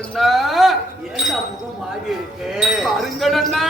அண்ணா என்ன முகம் ஆகி இருக்கு பாருங்கள் அண்ணா.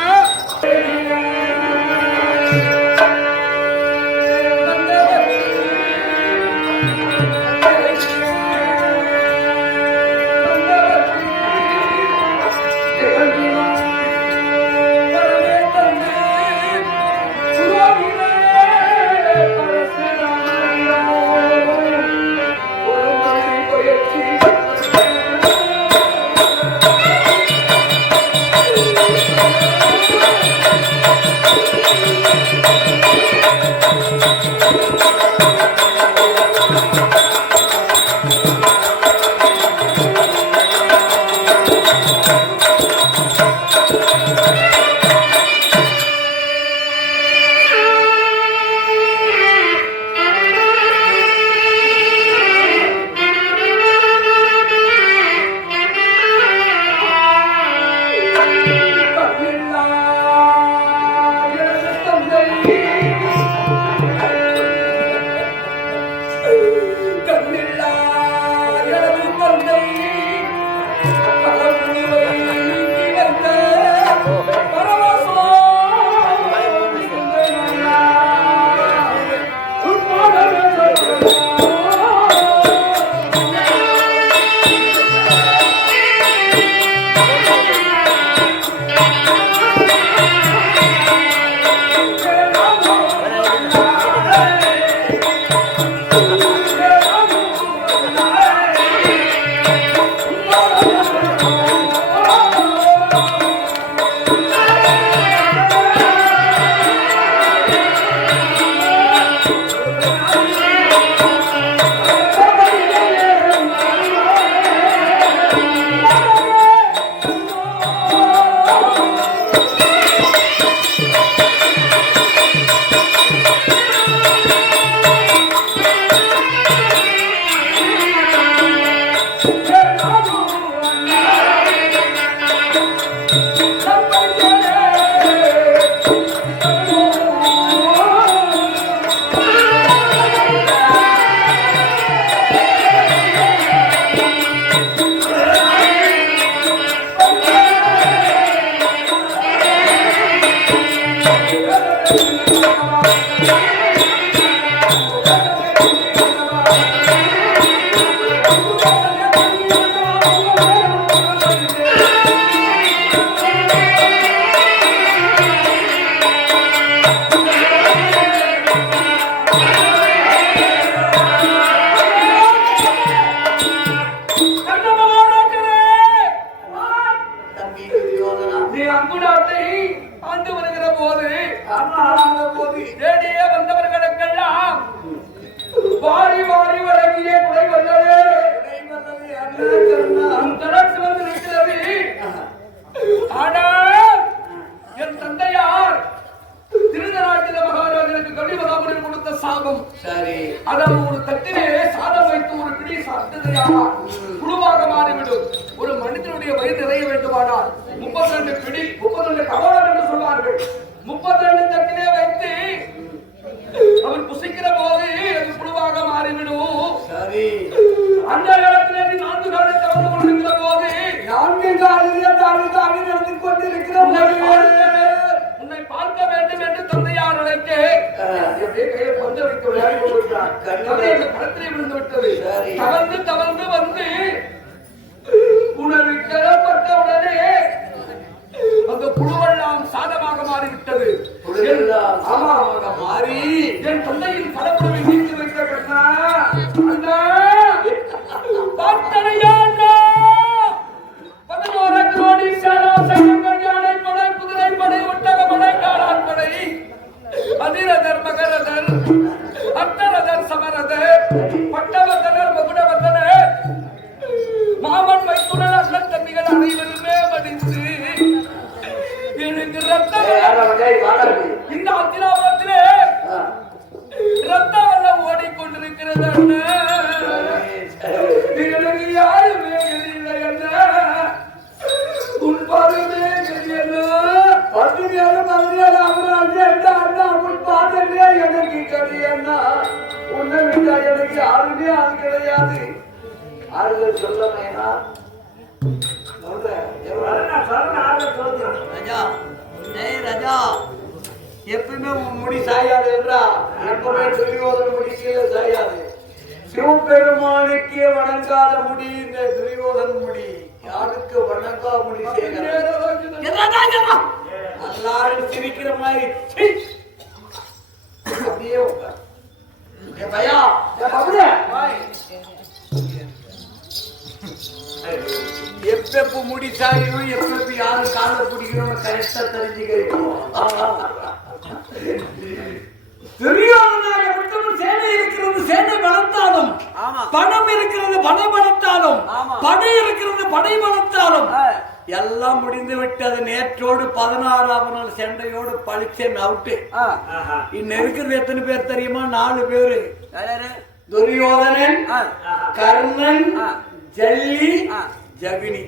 ஒரு மனிதனுடைய வயிறு நிறைய வேண்டுமானால் 32 பிடி 32 கவலம் என்று சொல்வார்கள். 32 தட்டிலே வைத்து அவன் புசிக்கிற போது அது புழுவாக மாறிவிடும். சரி, அந்த இடத்திலே 4 காலம் தவறு கொண்டிருக்கிற போது 4 காலிலே தாவி நடந்து கொண்டிருக்கிற உன்னை பார்க்க வேண்டும் என்று தந்தையார் அழைக்க கையை பஞ்ச வைத்து விளையாடி கொண்டிருக்கிறார். களத்திலே விழுந்து விட்டது. தவழ்ந்து வந்து உணவு கிளப்பட்ட உடனே அந்த புழுவெல்லாம் சாதமாக மாறிவிட்டது. மாறி என் தந்தையின் பலப்புழுவை நீக்கி வைத்த கண்ணா பார்த்தனையா 11 கோடி சேனாசைன்யங்கள் யானை படை குதிரை படை ஒட்டக படை காலான் படை அதிரதர் மகரதர் அத்தரதர் சமரதர் பட்டவதனர் மகுடவதனர் மாமன் வைத்துடன் அண்ணன் தம்பிகள் அனைவருமே மடிந்து எனக்கு ரத்தம் இந்த அத்திராபுரத்திலே ரத்தம் எல்லாம் ஓடிக்கொண்டிருக்கிறது எனக்கு யாருமே இல்லை என்ன உன் பாருமே பத்திரிகையாளர் அண்ணா உன் பாதம் எனக்கு யாருமே அது கிடையாது. ஆறுதல் சொல்ல வேணா ராஜா. ஏய் ராஜா, எப்பவுமே உன் முடி சாயாது என்றா, எப்பவுமே துரியோதன முடி கீழே சாயாது. சிவபெருமானுக்கே வணங்காத முடி இந்த துரியோதன முடி. யாருக்கு வணங்கா முடி எல்லாரும் சிரிக்கிற மாதிரி அப்படியே உட்கார். பையா எப்ப முடி சாயணும், எப்ப யாரு காலை பிடிக்கணும் கரெக்டா தெரிஞ்சுக்கிறோம். துரியோதனாக மட்டும் சேனை இருக்கிறது, சேனை வளர்த்தாலும் பணம் இருக்கிறது, பணம் வளர்த்தாலும் படை இருக்கிறது, படை வளர்த்தாலும் எல்லாம் முடிந்து விட்டது. நேற்றோடு 16ஆம் நாள் சண்டையோடு பழிச்சேன் அவுட்டு. இன்னும் இருக்கிறது எத்தனை பேர் தெரியுமா? 4 பேரு. துரியோதனன், கர்ணன், ஜல்லி, ஜகினி.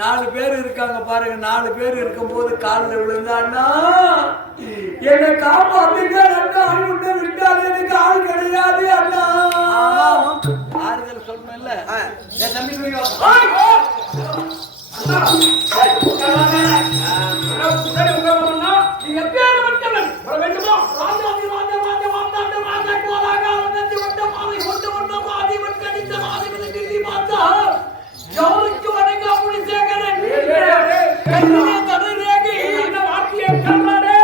4 பேர் இருக்காங்க பாருங்க. 4 பேர் இருக்கும் போது காலில் விழுந்தான்னா என்னை காப்பாத்துங்க அண்ணா, விட்டாது எனக்கு ஆள் கிடையாது அண்ணா. ஆறுதல் சொல்லல தம்பி ஜவுளுக்கு வணங்க அப்படி சேகரன் கண்ணிலே தடை ரேகை என்ன வார்த்தையை கண்ணாடே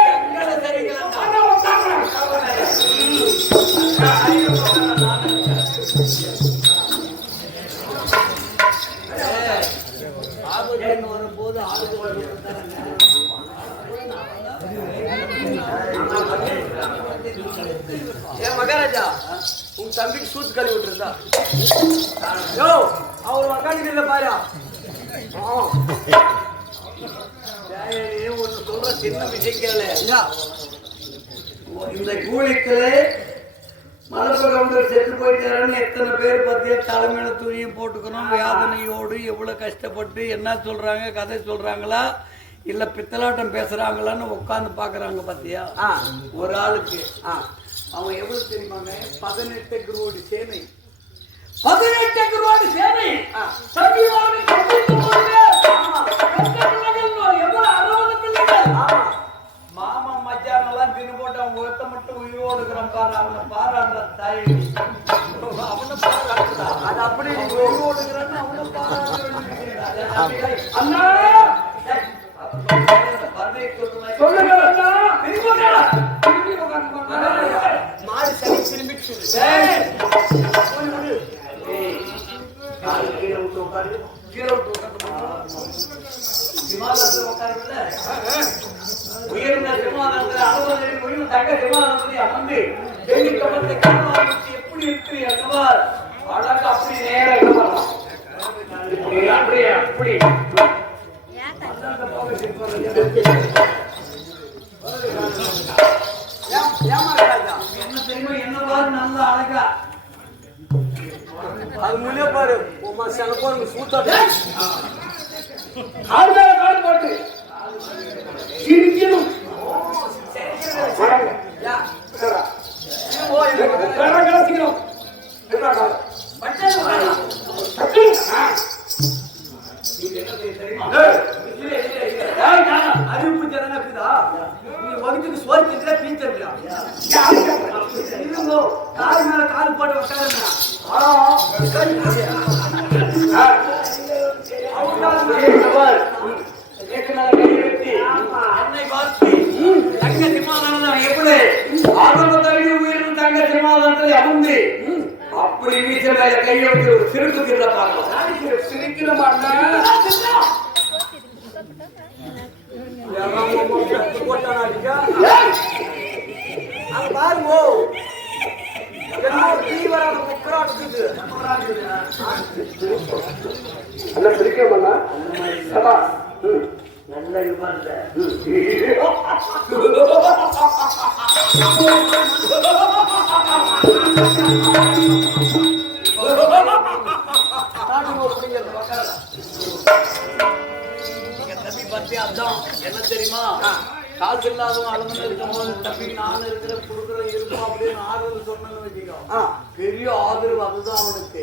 வரும்போது மகாராஜா உன் தம்பிக்கு சூத்து கழுவி விட்டுருந்தா அவர் உக்காந்து பாரு. ஒண்ணு சொல்ற சின்ன விஷயம். இந்த கூலிக்கு மலப்ப கவுண்டர் செத்து போயிட்டாருன்னு எத்தனை பேர் பத்தியா தலைமையில துணியும் போட்டுக்கணும். வேதனையோடு எவ்வளவு கஷ்டப்பட்டு என்ன சொல்றாங்க, கதை சொல்றாங்களா இல்ல பித்தலாட்டம் பேசுறாங்களான்னு உட்காந்து பாக்குறாங்க பத்தியா. ஒரு ஆளுக்கு அவன் எவ்வளவு தெரியுமாங்க? 18 குரோடி சேனை. 18 குரோடி சேனை. மாமா மச்சான் எல்லாம் தின்னு போட்டு அவங்க ஒருத்த மட்டும் உயிரோடு இருக்கிறான் பாரு. அவனை பாராடுற தாய், அவனை பாராடுறா. அது அப்படி உயிரோடு இருக்கிறான்னு அவனை பாராடுற அண்ணா மாடு சரி திரும்பிட்டு கீழே விட்டு உட்காரு. கீழே விட்டு உட்காருல உயர்ந்த சிம்மாதனத்தில் 60 அடி உயர்ந்த தங்க சிம்மாதனத்தில் அமர்ந்து டெல்லி கமலத்தை கண்ணாடி எப்படி இருக்கு என்றால் அழகு அப்படி நேரம் அப்படி அப்படி என்ன தெரியுமா? என்னவாரு நல்ல அழகா அது முன்னே பாரு. சில சூத்தாடு காடு போட்டு சிரிக்கணும். அறிவிப்பு ஜனக்குதா நீ வகுத்துக்கு சோறு திட்டா பீச்சா கால் மேல கால் போட்டு உட்காருங்க. என்னை பார்த்து தங்க சிம்மாதனம் எப்படி ஆரம்பத்தடி உயிர்ந்து தங்க சிம்மாதனத்தில் அமர்ந்து அப்படி வீச்ச மேல கையை வச்சு ஒரு சிறுக்கு திருட பார்க்கலாம். சிரிக்கிற பாருங்க நல்ல தம்பி பத்தி அர்த்தம் என்ன தெரியுமா? காசு இல்லாதவன் அளவுன்னு இருக்கும் போது தம்பி நான் இருக்கிற கொடுக்குற இருக்கும் அப்படின்னு ஆதரவு சொன்னேன்னு வச்சுக்கோ பெரிய ஆதரவு அதுதான் அவனுக்கு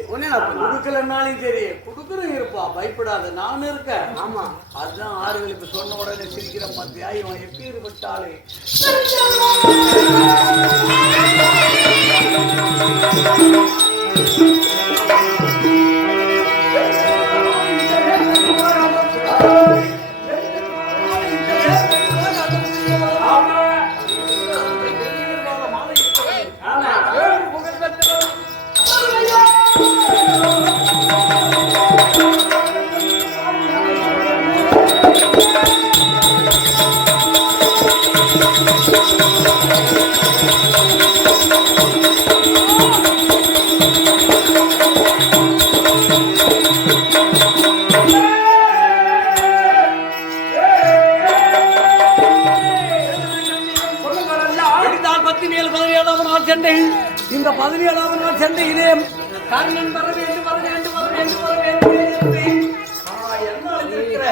கொடுக்கலன்னாலும் சரி கொடுக்குற இருப்பா பயப்படாத நான் இருக்கேன். ஆமா அதுதான் ஆறுகள் இப்ப சொன்ன உடனே சிரிக்கிற பார்த்தியா இவன் எப்படி இருப்பட்டாலே இந்த 17ஆம் நாள் சண்டையிலே கர்ணன் வர வேண்டும் வர வேண்டும் வர வேண்டும் வர வேண்டும் என்ன இருக்கிற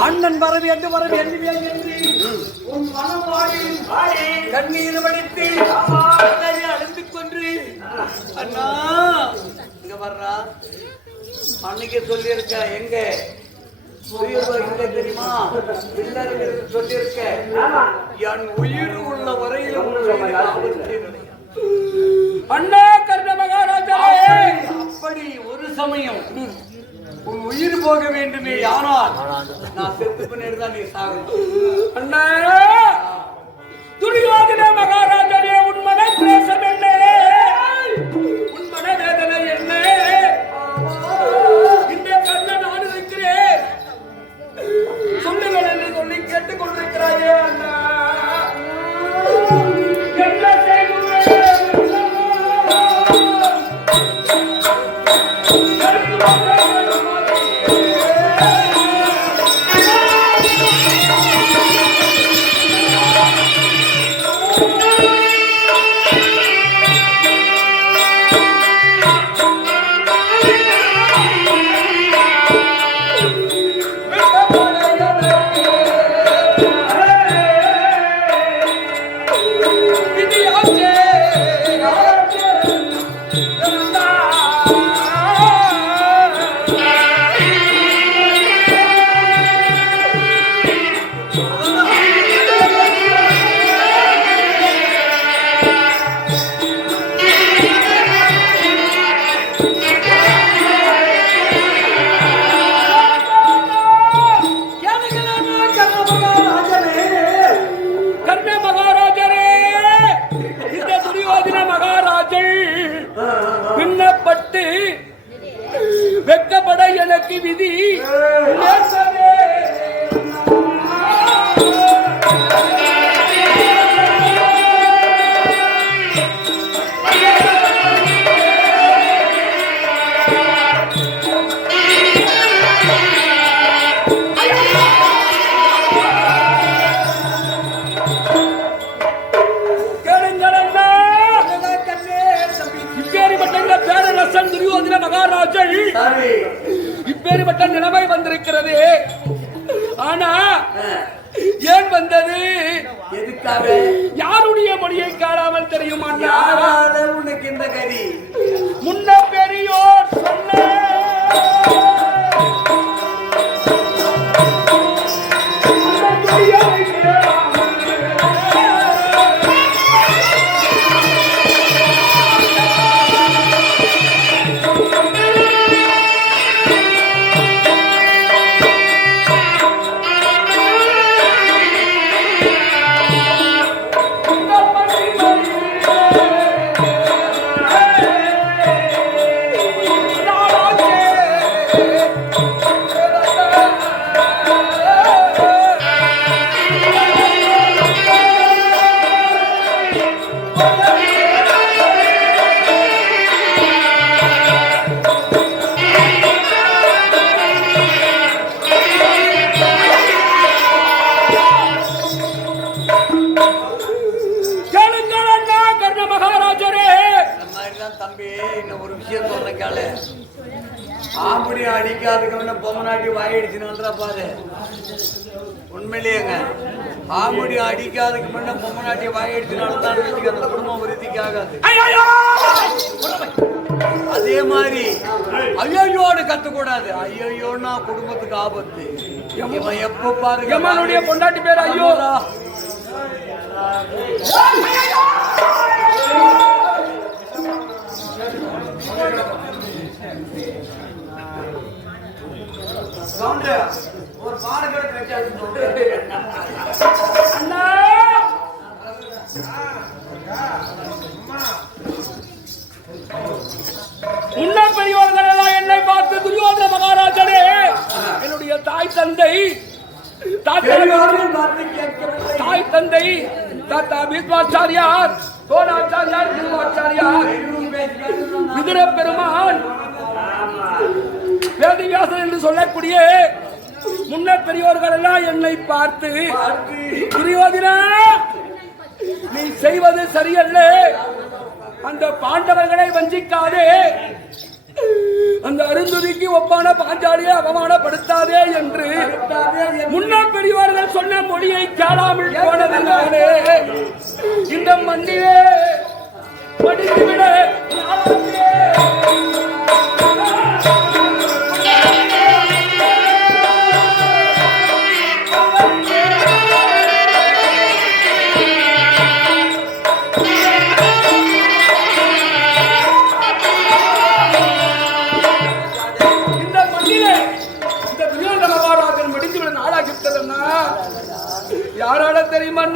அண்ணன் வர வேண்டும் வர வேண்டும் என்று உன் மனம் வாடி கண்ணீர் வடித்து அழுந்து கொன்று அண்ணா இங்க வர்றா அன்னைக்கு சொல்லியிருக்க எங்க இங்க தெரியுமா சொல்லியிருக்க என் உயிர் உள்ள வரையில் அண்ணா கர்ண மகாராஜா அப்படி ஒரு சமயம் உன் உயிர் போக வேண்டுமே ஆனால் நான் செத்து பண்ணிருந்தா நீ சாகணும். அண்ணா துரியோதன மகாராஜனே உன் மன கிளேசம் என்ன உன் மன வேதனை என்ன இந்த கண்ண நான் இருக்கிறேன் சொல்லுங்கள் என்று சொல்லி கேட்டுக் கொண்டிருக்கிறாயே அண்ணா என்ன செய்கிறேன் வெக்கப்பட எனக்கு விதி மகாராஜன் இப்பேற்பட்ட நிலைமை வந்திருக்கிறது. ஆனா ஏன் வந்தது எதுக்காக யாருடைய மொழியை காணாமல் தெரியுமா உனக்கு இந்த கதி முன்ன பெரியோர் சொன்ன ஆம்படி அடிக்காதுக்கு பொம்மை நாட்டி வாயிடுச்சுன்னு பாரு. உண்மையிலேங்க ஆம்படி அடிக்காதுக்கு முன்ன பொம்மை நாட்டி வாயிடுச்சுனால தான் அந்த குடும்பம் விருத்திக்கு ஆகாது. அதே மாதிரி ஐயோன்னு கத்தக்கூடாது. ஐயோன்னா குடும்பத்துக்கு ஆபத்து. எப்ப பாருங்க பொண்டாட்டி பேர் ஐயோ. ஒரு பாடகரை கிடைக்காது. முன்ன பெரியவர்கள் எல்லாம் என்னை பார்த்து துரியோதன மகாராஜனே, என்னுடைய தாய் தந்தை தாத்தா பீஷ்மாச்சாரியார், தோணாச்சாரியார், திருவாச்சாரியார், விதுர பெருமான், வேதவியாசர் என்று சொல்லக்கூடிய முன்ன பெரியோர்கள் எல்லாம் என்னை பார்த்து துரியோதனா நீ செய்வது சரியல்ல, அந்த பாண்டவர்களை வஞ்சிக்காதே, அந்த அருந்துதிக்கு ஒப்பான பாஞ்சாலியை அவமானப்படுத்தாதே என்று முன்ன பெரியவர்கள் சொன்ன மொழியை கேளாமல் போனதினாலே இந்த மண்ணிலே படித்துவிட யாரால தெரியுமா?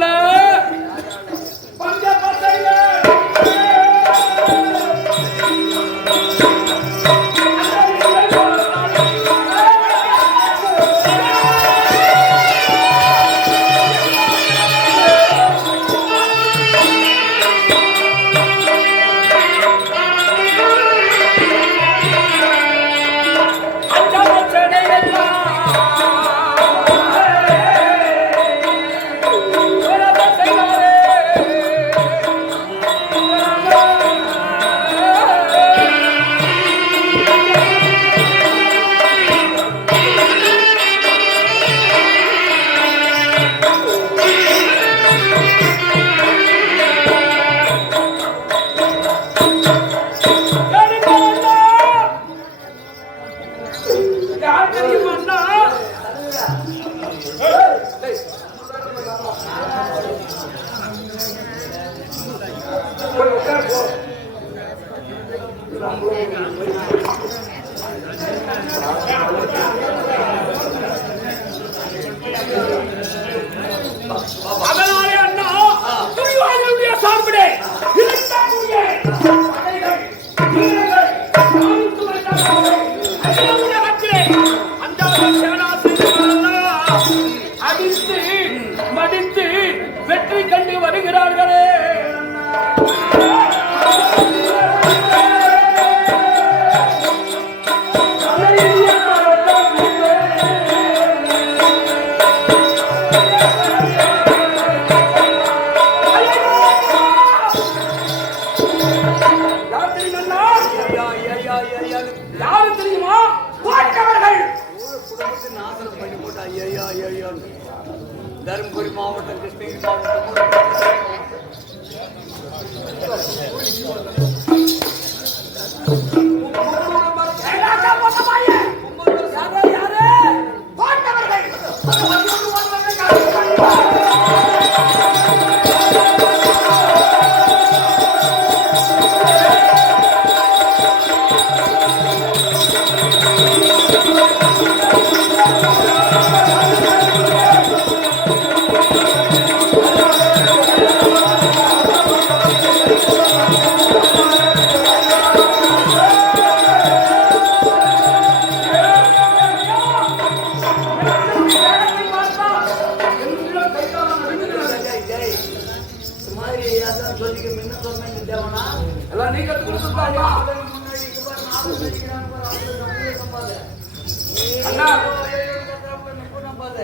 அதனாலே அண்ணா துரியோதனனுடைய சார்பிலே அடித்து மடித்து வெற்றி கண்டு வருகிறார்களே. யாரு தெரியுமா? பாண்டவர்கள் குடும்பத்தை நாசனம் பண்ணி போட்டு ஐயோ தருமபுரி மாவட்டம், கிருஷ்ணகிரி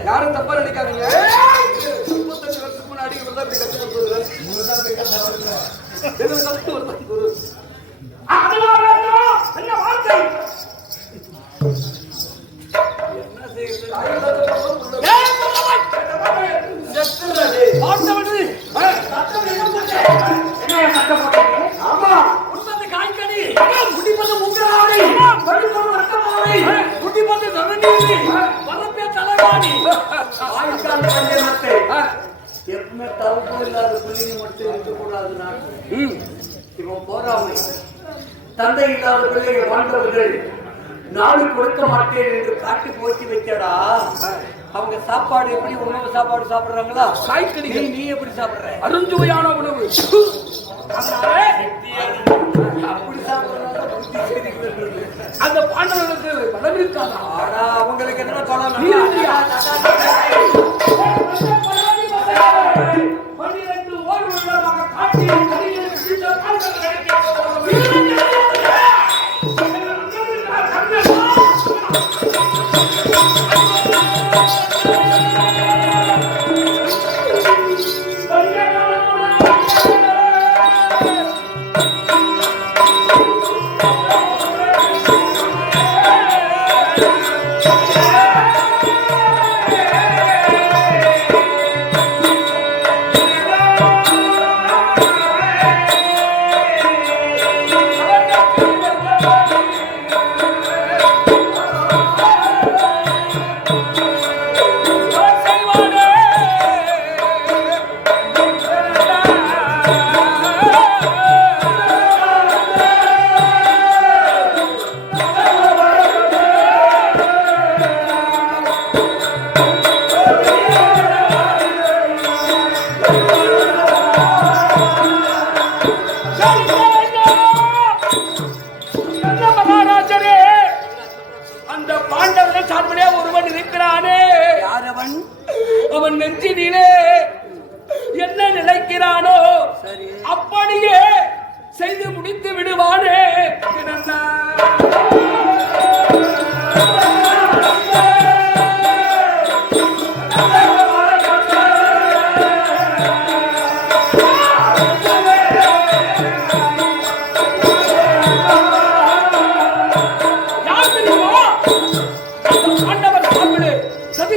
யாரும் தப்பா நினைக்காதீங்க. 35 வருஷத்துக்கு முன்னாடி என்ன செய்யுது? ஏய், புலவன்! செத்துறானே. பாண்டவனு. சத்தம் என்ன போட்டே? என்ன சத்தம் போட்டீங்க? ஆமா. உண்மது காய்கனி. குடிப்பது முங்கராணி. படுப்பது ரத்தமாலை. குடிப்பது தரநீரி. வரப்பே தலகாணி. ஆய்கால் பஞ்சமத்தை. எப்பவுமே தவப்பு இல்லாத பிள்ளைங்க மட்டும் இருக்கக்கூடாது நாட்டு. இவன் போறாமை. தந்தை இல்லாத பிள்ளைகள் வாழ்ந்தவர்கள் நாடு கொடுக்க மாட்டேன் என்று காட்டி போக்கி வைக்கடா. அவங்க சாப்பாடு எப்படி உணவு சாப்பாடு சாப்பிடுறாங்களா? காய்கறி. நீ எப்படி சாப்பிடுற? அருஞ்சுவையான உணவு. அப்படி சாப்பிடுறாங்க. அந்த பாண்டவர்களுக்கு பலம் இருக்காதா? அவங்களுக்கு என்ன சொல்லலாம்? 12 ஓர் வருடமாக காட்டில் கரையில் அவன் நெஞ்சினிலே என்ன நினைக்கிறானோ அப்படியே செய்து முடித்து விடுவானே.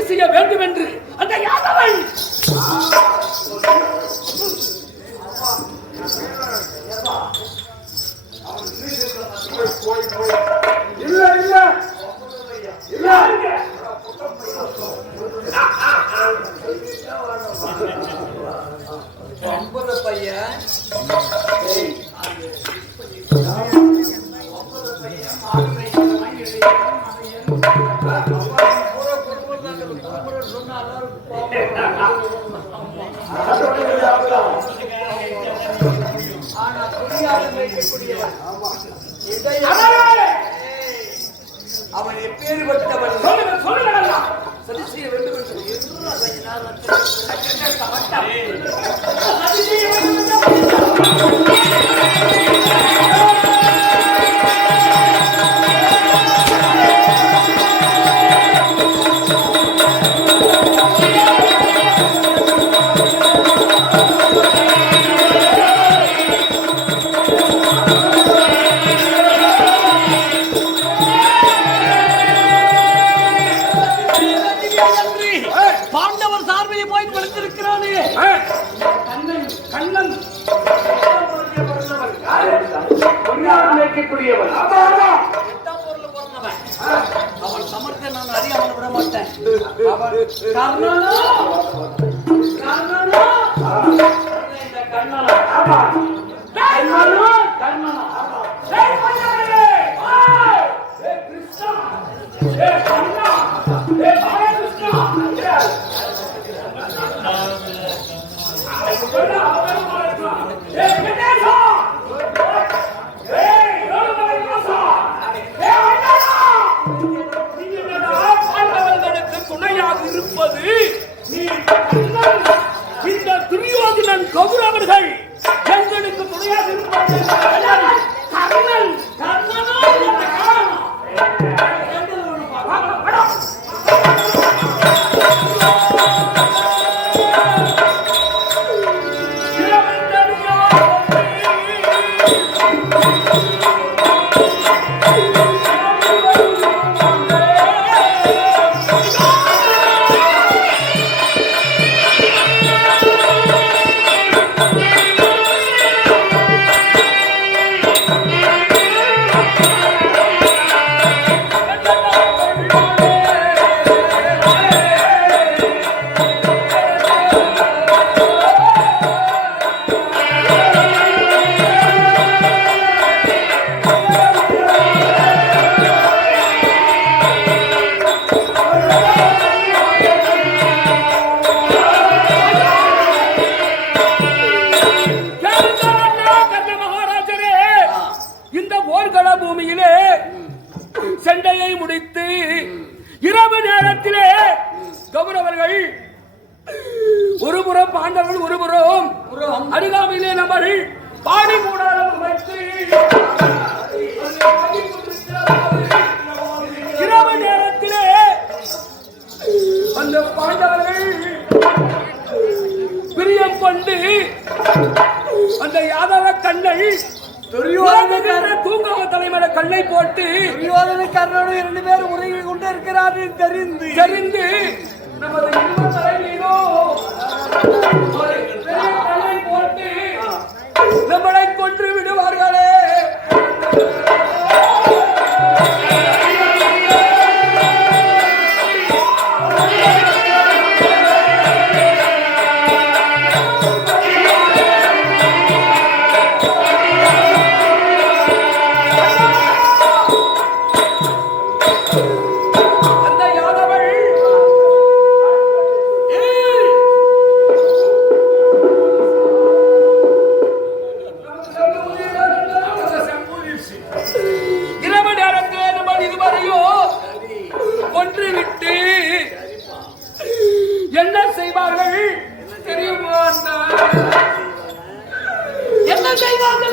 செய்ய வேண்டும் என்று அந்த யாதவன் இல்ல இல்ல இல்ல பையன் அவன் எப்பேற்பட்டவன் சரி செய்ய வேண்டும் பாண்டவர் சார்பில் போய் கொடுத்திருக்கிறானே. கண்ணன் கண்ணன் அவன் சமர்த்த நான் அறியாமல் விட மாட்டேன். துணையாக இருப்பது இந்த துரியோதனன் கௌரவர்கள் எங்களுக்கு துணையாக இருப்பது கர்ணன் கர்ணனோ முடித்து இரவு நேரத்திலே கௌரவர்கள் ஒருபுறம் பாண்டவர்கள் ஒருபுறம் அருகாமையிலே நம்ம பாடி கூடாரம் வைத்து இரவு நேரத்திலே அந்த பாண்டவர்கள் பிரியம் கொண்டு அந்த யாதவ கண்ணை தூங்கவ தலைமையில கண்ணை போட்டு கர்ணனோடு 2 பேரும் உறங்கி கொண்டு இருக்கிறார்கள் தெரிந்து நமது இருவர் தலைமையிலோ கண்ணை போட்டு நம்மளை கொன்று விடுவார்களே. என்ன செய்வார்கள் தெரியுமா? என்ன செய்வார்கள்?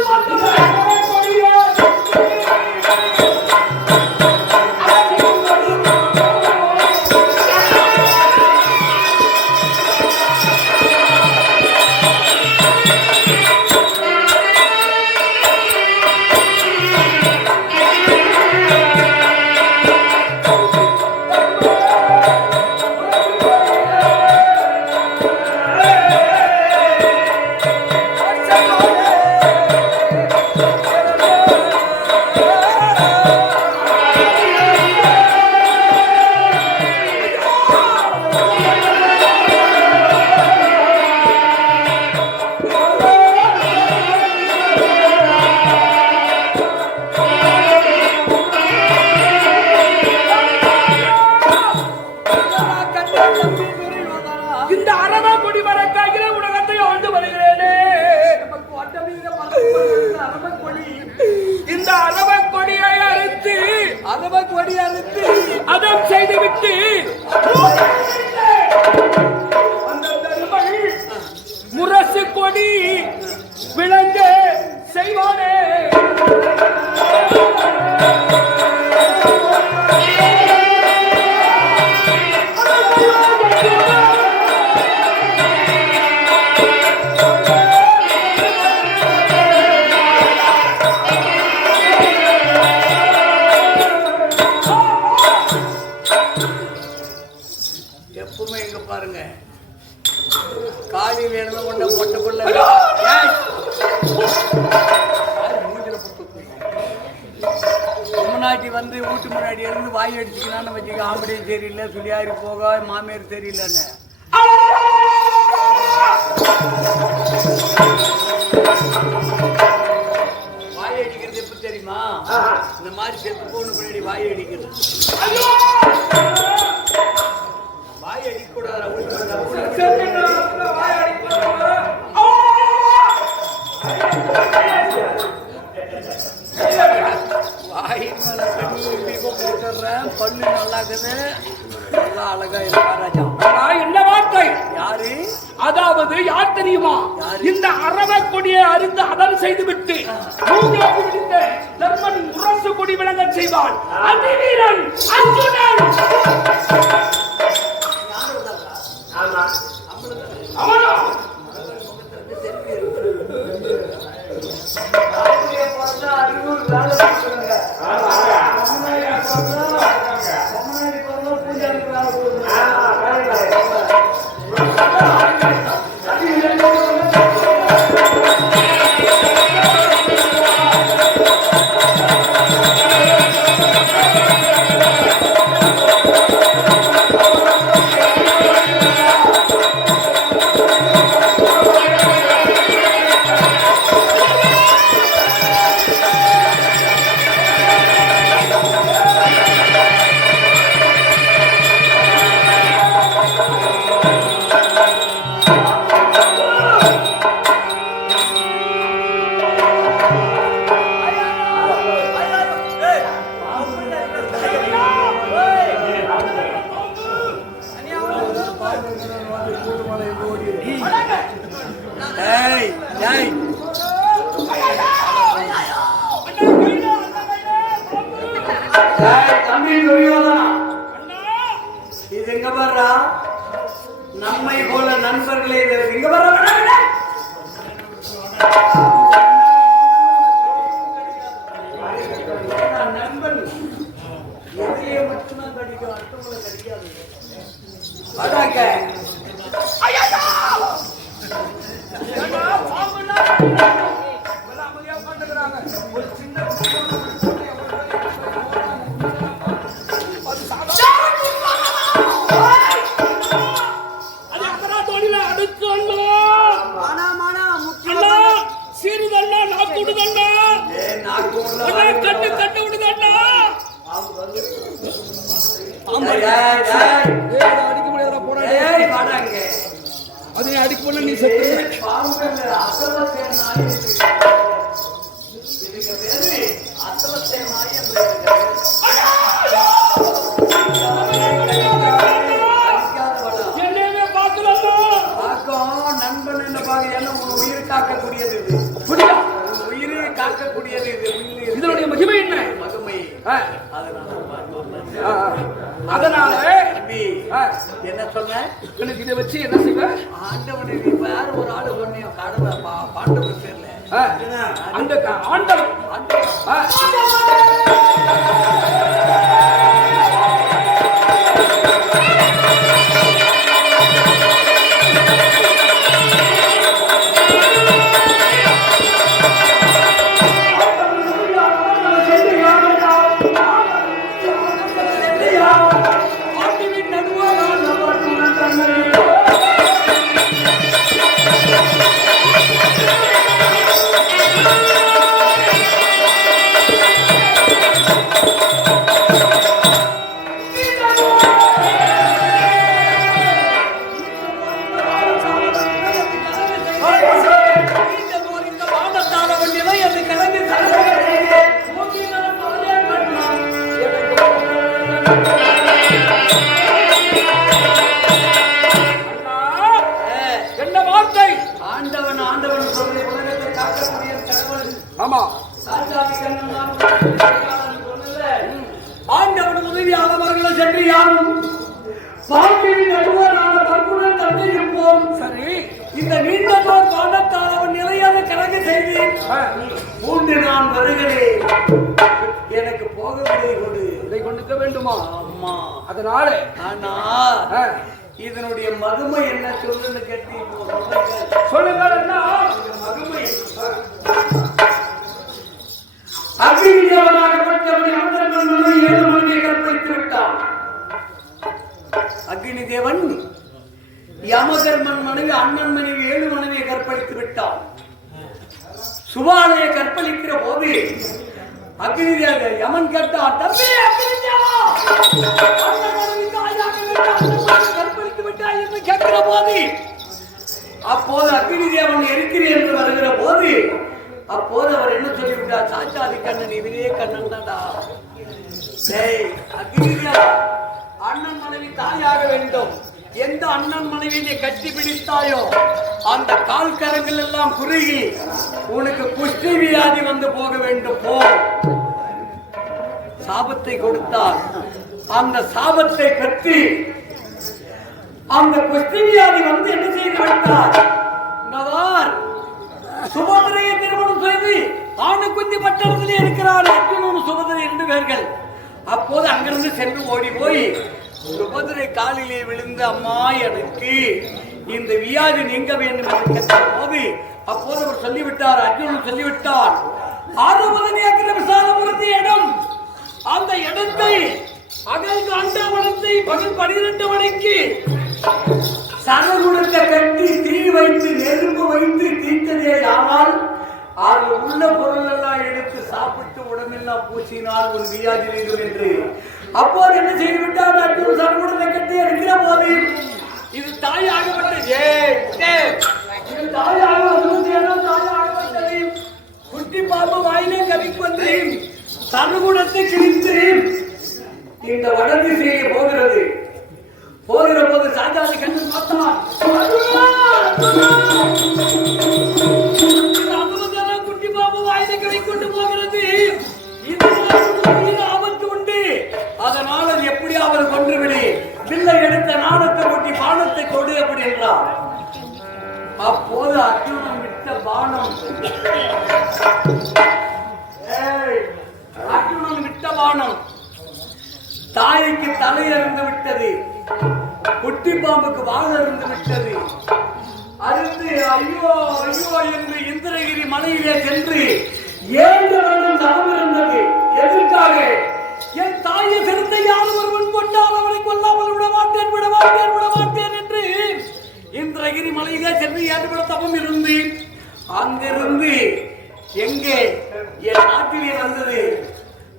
அதம் செய்துவிட்டு முரசு கொடி விளங்க செய்வானே. எப்பவுமே இங்க பாருங்க, காலி வேணும் கொண்ட பொட்டுக்குள்ள முன்னாடி வந்து வீட்டு முன்னாடி இருந்து வாய் அடிச்சுக்கலான்னு வச்சுக்க. ஆம்படியும் சரியில்லை, சுழியாரி போக மாமியார் சரியில்லைன்னு வாய் அடிக்கிறது எப்ப தெரியுமா? இந்த மாதிரி செத்து போன பின்னாடி வாய் அடிக்கிறது. வாய் அடிக்கூடாது. வாய் மேல போட்டுறேன். பல்லு நல்லா இருக்குது, நல்லா அழகா இருக்கா ராஜா. என்ன வார்த்தை? யாரு? அதாவது யார் தெரியுமா? இந்த அரவ கொடியை அறுந்து அதன் செய்து விட்டு தர்மன் முரசு கொடி விளங்க செய்வான். அதிவீரன் அர்ஜுனன். எங்க வர்றா நம்மை போல நண்பர்களே எங்க வர்றா நண்பன் எதிரியை மட்டும்தான் கடிக்கும் அடுத்தவங்களை கடிக்காது அதாங்க ஒரு சின்ன அடிக்க போன நீ செத்து நண்பன் என்ன பாக்க உயிர் காக்கக்கூடியது உயிரை காக்கக்கூடியது இதனுடைய மகிமை என்ன மகிமை அதனால என்ன சொன்ன எனக்கு இதை வச்சு என்ன செய்வ ஆண்டவனை வேற ஒரு ஆளு ஒன்னைய கடவுள பாண்டவர் பேர்ல அந்த ஆண்டவன் ஆண்டவன் உதவியாளர்கள் சென்று யாரும் பாண்டியின் நடுவரான தற்குணன் தந்தை இருப்போம். சரி, இந்த நீண்ட பாண்டத்தால் அவன் நிலையாக கணக்கு செய்து 3 நான் வருகிறேன், எனக்கு போக விதை கொடுக்க வேண்டுமா? அம்மா, அதனால ஆனா இதனுடைய மகிமை என்ன சொல்லுன்னு கேட்டு சொல்லுங்கள். என்ன மகிமை? அக்னி தேவன் யமதர்மன் மனைவி அண்ணன் மனைவி 7 மனைவியை கற்பழித்து விட்டான். சுபாலையை கற்பழிக்கிற போது அக்னி தேவன் யமன் கேட்டான், கற்பழித்து விட்டாய் என்று கேட்கிற போது அப்போது அக்னி தேவன் இருக்கிறேன் என்று வருகிற போது அப்போது அவர் என்ன சொல்லிவிட்டார்? சாச்சாதி கண்ணன் இவரே கண்ணன் தான்டா. அண்ணன் மனைவி தாயாக வேண்டும். எந்த அண்ணன் மனைவியை கட்டி பிடித்தாயோ அந்த கால் கரங்கள் எல்லாம் குறுகி உனக்கு குஷ்டி வியாதி வந்து போக வேண்டும். போ. சாபத்தை கொடுத்தார். அந்த சாபத்தை கட்டி அந்த குஷ்டி வியாதி வந்து என்ன செய்து விட்டார்? சுபதிரையை திருமணம் செய்து ஆணுக்குந்தி பட்டணத்தில் இருக்கிறார். சுபதிரை 2 பேர்கள். அப்போது அங்கிருந்து சென்று ஓடி போய் சுபதிரை காலிலே விழுந்து, அம்மா எனக்கு இந்த வியாதி நீங்க வேண்டும் என்று கேட்ட போது அப்போது அவர் சொல்லிவிட்டார், அர்ஜுனன் சொல்லிவிட்டார், 60 ஏக்கர் விசாலபுரத்து இடம், அந்த இடத்தை அகல் அண்டவனத்தை பகல் 12 மணிக்கு சரகுடத்தை கட்டி தீ வைத்து நெருப்பு வைத்து தீர்த்ததே. ஆனால் அதில் உள்ள பொருள் எல்லாம் எடுத்து சாப்பிட்டு உடம்பெல்லாம் பூசினால் ஒரு வியாதி நீங்கும் என்று அப்போது என்ன செய்துவிட்டார்? அர்ஜுன் சரகுடத்தை கட்டி இருக்கிற போது இது தாயாகப்பட்டது. இது தாயாகப்பட்டது. குட்டி பாம்பு வாயிலே கவிக்கு வந்து சரகுடத்தை கிழித்து இந்த வடதிசையை போகிறது. போகிற போது சாஜாதி கண்ணு பார்த்தான், குட்டி பாம்பு வாயிலை கொண்டு போகிறது. இது ஆபத்து உண்டு. அதனால் எப்படியாவது கொன்றுவிடு. வில்லை எடுத்த என்றார். அப்போது அர்ஜுனன் விட்ட பானம் அர்ஜுனன் விட்ட பானம் தாய்க்கு தலை அருந்து விட்டது, குட்டி பாம்புக்கு வால் அருந்து விட்டது. அருந்து ஐயோ ஐயோ என்று இந்திரகிரி மலையிலே சென்று 7 வருடம் தவம் இருந்தது. எதற்காக? என் தாயை சிறந்த யாரும் ஒருவன் கொண்டால் அவனை கொல்லாமல் விடமாட்டேன் விடமாட்டேன் விடமாட்டேன் என்று இந்திரகிரி மலையிலே சென்று 7 வருடம் தவம் இருந்து அங்கிருந்து எங்கே என் நாட்டிலே வந்தது.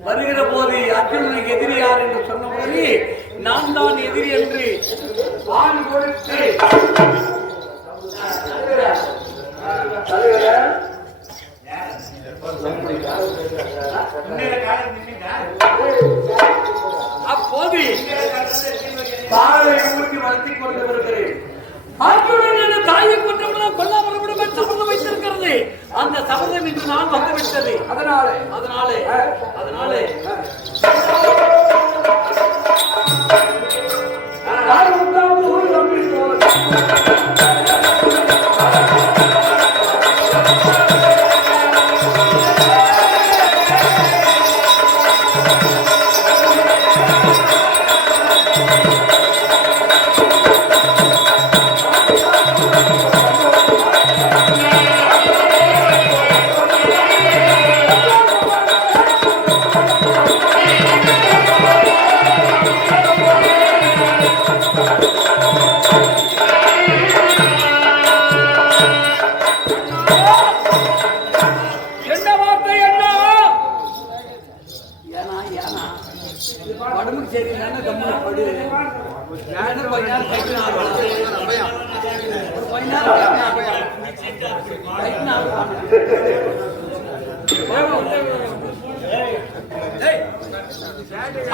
வருகிற போது அர்ஜுனனுக்கு எதிரி யார் என்று சொன்னபோது நான் தான் எதிரி என்று வான் கொடுத்து அப்போது பாலை ஊற்றி வளர்த்தி கொண்டு வருகிறேன். அர்ஜுனன் தாயை கொண்டவர்கள் கொல்லாமல் விடுவேன் சபதம் வைத்திருக்கிறது. அந்த சபதம் இன்று நான் வந்துவிட்டது. அதனாலே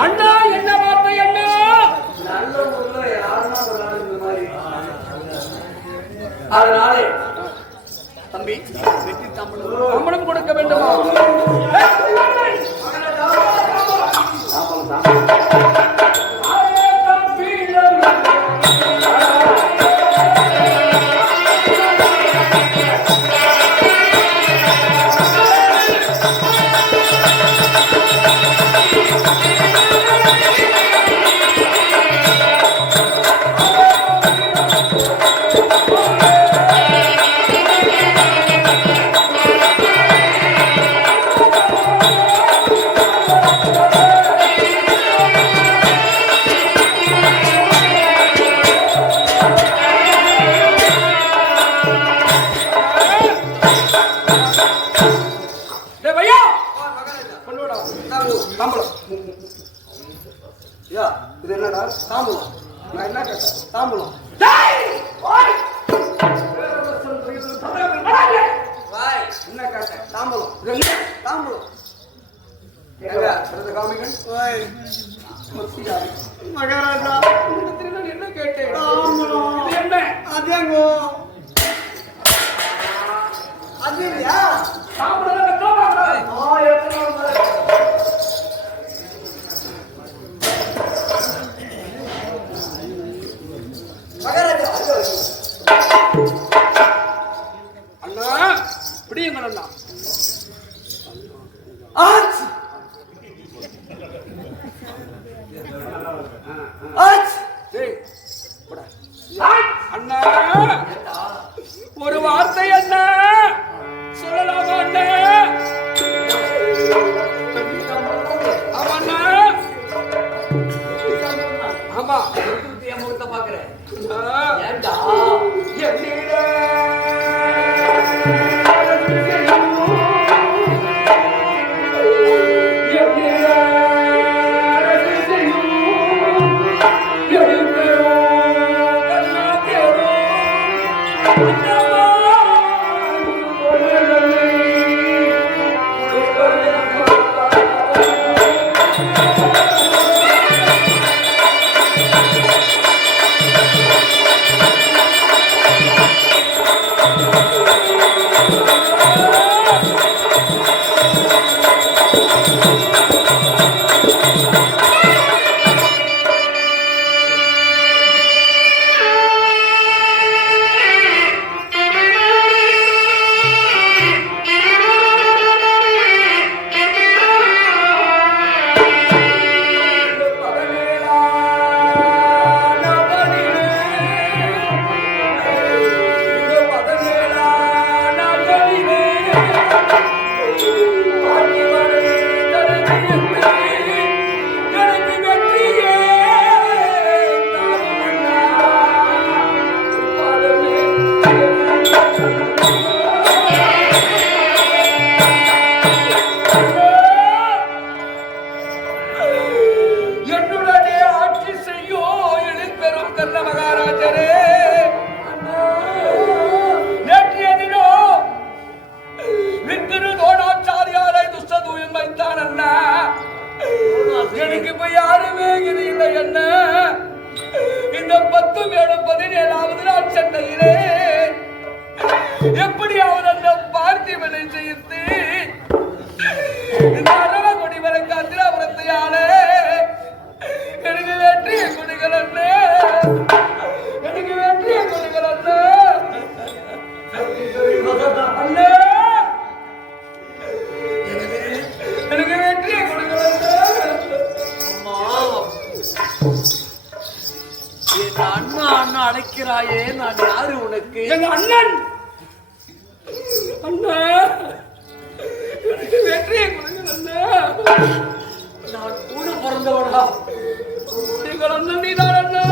அண்ணா என்ன வார்த்தை அண்ணா? நல்ல முறையில யாருன்னா சொல்றாங்க இந்த மாதிரி. அதனாலே தம்பி வெற்றி தமிழம் கொடுக்க வேண்டுமா? இது என்னடா தாம்பூலம்? நான் என்ன கேட்டேன்? தாம்பூலம். என்ன கேட்டேன்? தாம்பூலம். தாம்பூலம் மகாராஜா என்ன கேட்டேன்? என்ன அதேங்கோ அதேயா தாம்பூலம் அண்ணா பிடியுங்கள் அண்ணா. அண்ணா ஒரு வார்த்தை அண்ணா சொல்லலாமா அண்ணா? ஆமாண்ணா. ஆமா முகத்தை பாக்குறேன். இந்த 10 மேலும் 17வது நாள் சண்டையிலே எப்படியாவது அந்த பார்த்திபனை ஜெயித்து இந்த அரவ கொடிவரக்கு அத்திராபுரத்தையாளே எனக்கு வெற்றிய கொடிகள் அண்ணே, எனக்கு வெற்றிய கொடிகள் அண்ணே, அண்ணே, எனக்கு வெற்றிய கொடிகள் அண்ணே. என் அண்ணா அண்ணா அழைக்கிறாயே, நான் யாரு உனக்கு? எங்க அண்ணன் அண்ணா, எனக்கு வெற்றியை கொடுங்க அண்ணா. நான் கூட பிறந்தவனா? எங்கள் அண்ணன் நீதான் அண்ணா.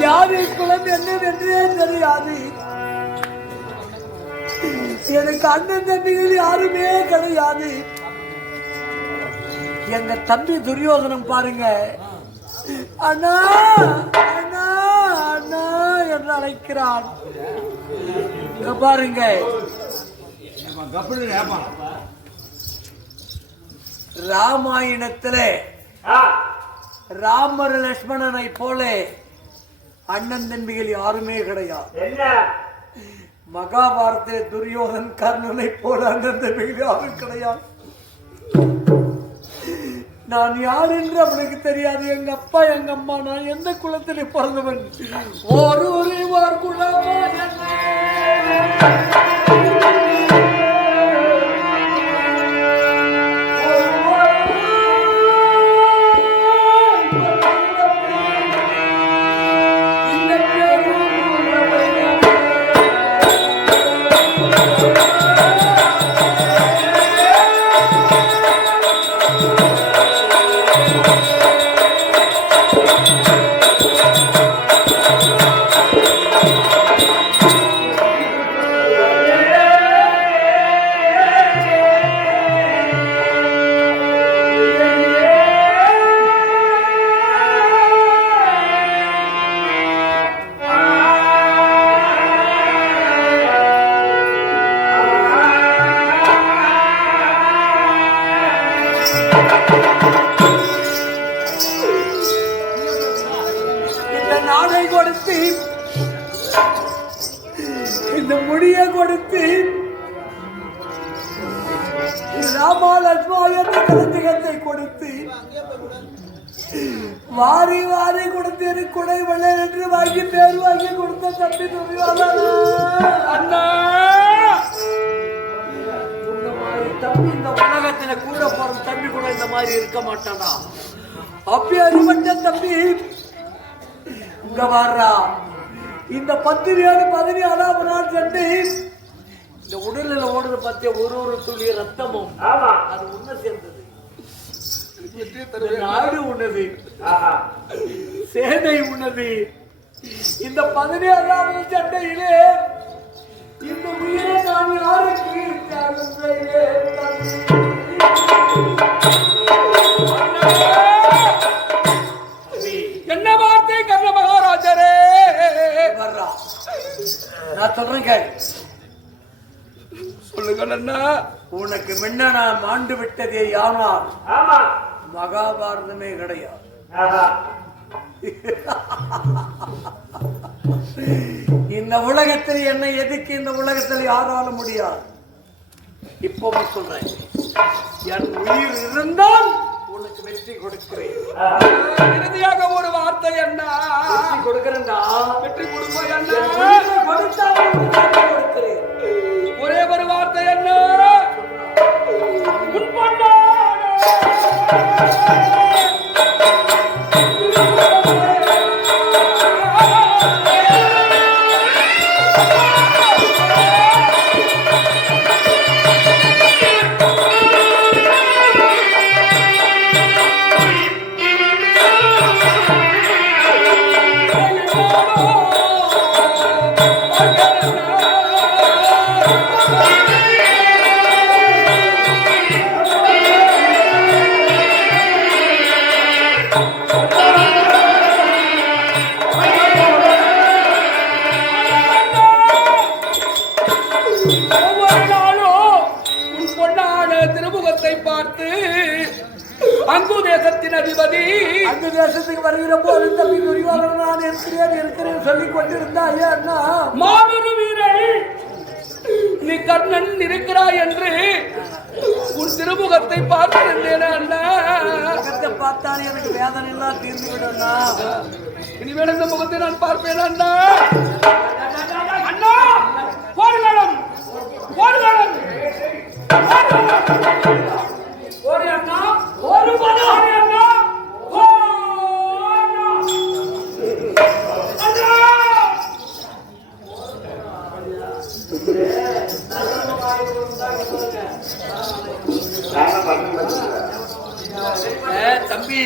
ஜாதி குலம் என்னவென்றே தெரியாது. எனக்கு அண்ணன் தம்பிகள் யாருமே கிடையாது. எங்க தம்பி துரியோதனம் பாருங்க, அண்ணா அண்ணா அண்ணா என்று அழைக்கிறான். பாருங்க, ராமாயணத்திலே ராமர் லட்சுமணனை போல அண்ணன் தம்பிகள் யாருமே கிடையாது. மகாபாரத துரியோதன் கர்ணனை போல அண்ணன் தம்பிகள் யாரும் கிடையாது. நான் யார் என்று அவனுக்கு தெரியாது. எங்க அப்பா எங்க அம்மா நான் எந்த குலத்திலே பிறந்தவன்? ஒரு குலமா கொடுத்து இந்த முடிய கொடுத்து ராமா லட்சுமண கலந்துகத்தை கொடுத்து வாரி வாரி கொடுத்து எனக்கு குடை வெள்ளை என்று வாங்கி பேர் வாங்கி கொடுத்த தம்பி அண்ணா, இந்த மாதிரி தம்பி இந்த உலகத்துல கூட போற தம்பி கூட இந்த மாதிரி இருக்க மாட்டானா? அப்படி அறிவட்ட தம்பி இங்க வர்றா. இந்த 17 நாள் சென்று இந்த உடலில் ஓடுறது பத்திய ஒரு துளி ரத்தமும் அது உன்ன சேர்ந்தது. நாடு உன்னது, சேனை உன்னது. இந்த 17வது சண்டையிலே இந்த உயிரை நான் யாருக்கு தியாகம் செய்வேன்? என்ன வார்த்தை கர்ண மகாராஜரே? நான் சொல்றேன், சொல்லுங்கள் அண்ணா. உனக்கு முன்ன நான் மாண்டு விட்டதே ஆனால் மகாபாரதமே கிடையாது. இந்த உலகத்தில் என்னை எதுக்கு இந்த உலகத்தில் யாரால முடியாது. இப்போ சொல்றேன், என் உயிர் இருந்தால் உனக்கு வெற்றி கொடுக்கிறேன். இறுதியாக ஒரு வார்த்தை அண்ணா. வெற்றி கொடுக்கிறேன்டா. வெற்றி கொடுப்போம் அண்ணா. கொடுக்கிறேன். ஒரே ஒரு வார்த்தை என்ன? முன்பண்ண ஒவ்வொரு நாளும் உன் பொன்னான திருமுகத்தை பார்த்து அங்கு தேசத்தின் அதிபதி அந்த தேசத்துக்கு வருகிற போது தம்பி துரியோதனன் நான் இருக்கிறேன் சொல்லிக் கொண்டிருந்தாய் அண்ணா. மாபெரும் வீரன் நீ கர்ணன் இருக்கிறாய் என்று உன் திருமுகத்தை பார்த்திருந்தேன் அண்ணா. முகத்தை பார்த்தாலே எனக்கு வேதனை எல்லாம் தீர்ந்து விடும்னா. இனிமேல் இந்த முகத்தை நான் பார்ப்பேன் அண்ணா. அண்ணா போர்க்களம் போர்க்களம் ஓடி அண்ணா ஒரு படம் ஓடி அண்ணா ஓ அண்ணா அண்ணா தம்பி